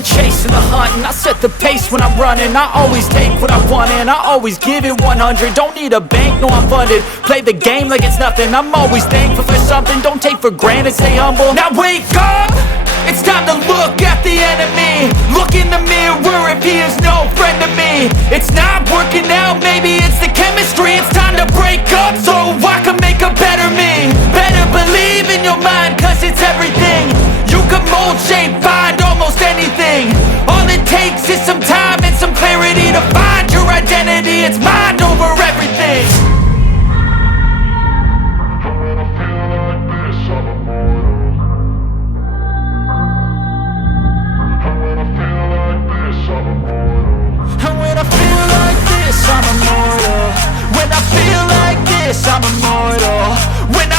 the chase and the hunt, and I set the pace when I'm running. I always take what I want and I always give it 100. Don't need a bank, no I'm funded. Play the game like it's nothing. I'm always thankful for something. Don't take for granted, stay humble. Now wake up! It's time to look at the enemy. Look in the mirror if he is no friend to me. It's not working out, maybe it's the chemistry. It's time to break up so I can make a better me. Better believe in your mind, cause it's everything. You can mold, shape, find almost anything. All it takes is some time and some clarity to find your identity. It's mind over everything. I'm immortal. When I feel like this, I'm immortal. When